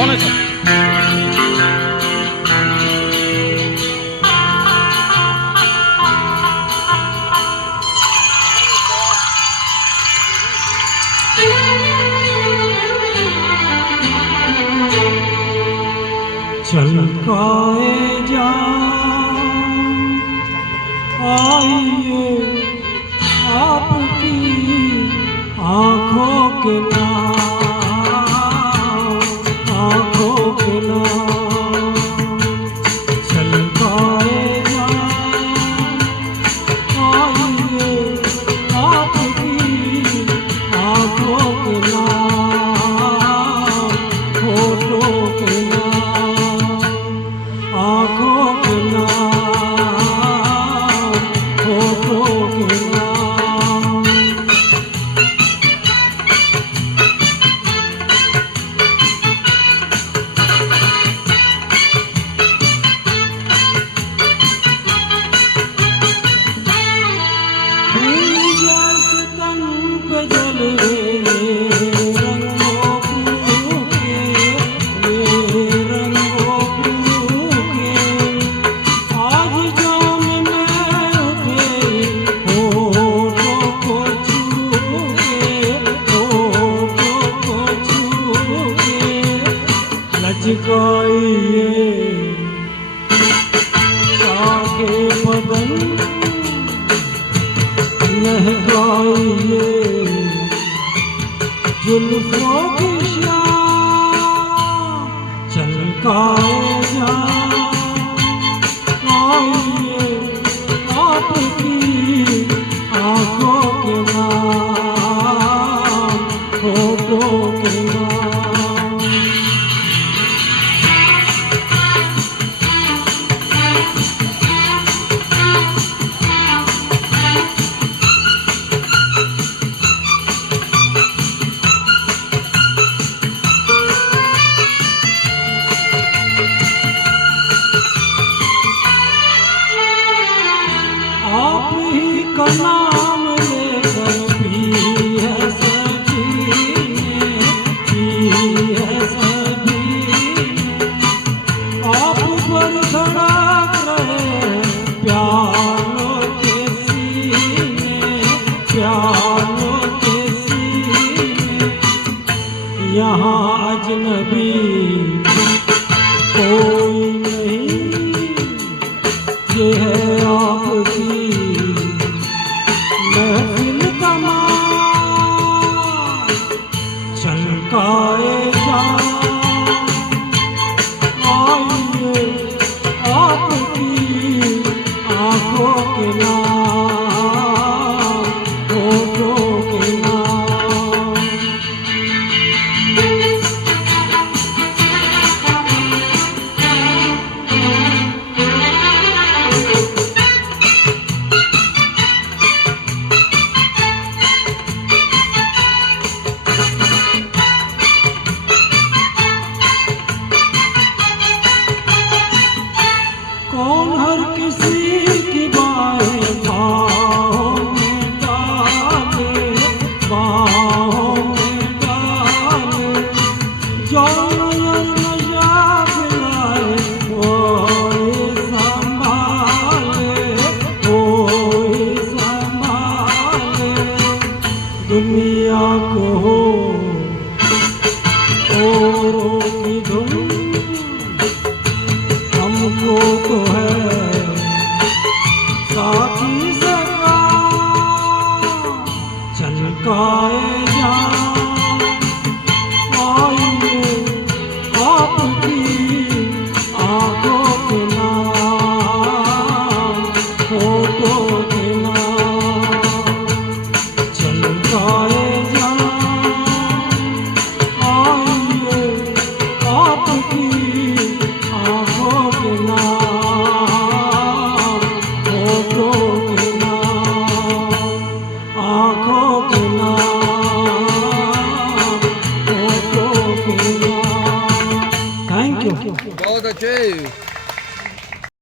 कौन है सर? चलकाए जा आइए आपकी आँखों के नाम, आँखों के नाम। चलकाए जा आइए आपकी आँखों के नाम, फोटो के नाम, आँखों के नाम, फोटो के नाम। तन पे जलवे रंगों के, रंगों के आज जाम में उठे होठों को छू के, होठों को छू के लचकाइए साके बदन, लहराइए जुल्फों की शाम। चलकाए जा आइए आपकी आँखों के नाम, फोटो के नाम। आप ही का नाम लेकर पी है सभी ने, पी है सभी ने। आप पर धड़क रहे प्यालों के सीने, प्यालों के सीने। यहाँ अजनबी कोई नहीं, ये है आपकी महफिल का मां। चलकाए जा आइए आपकी आँखों के नाम, फोटो के नाम। कौन हर किसी की बाहें बाहों में डाले, बाहों में डाले। जो नशा पिलाए कोई संभाले, कोई संभाले। दुनिया को हो औरों की धुन, हमको तो है साथी सका। चलकाए जा आइए आपकी आँखों के नाम, फोटो के नाम। चलकाए जा आइए आपकी आँखों के नाम, फोटो के नाम, आँखों के नाम, फोटो के नाम। Thank you. बहुत अच्छे।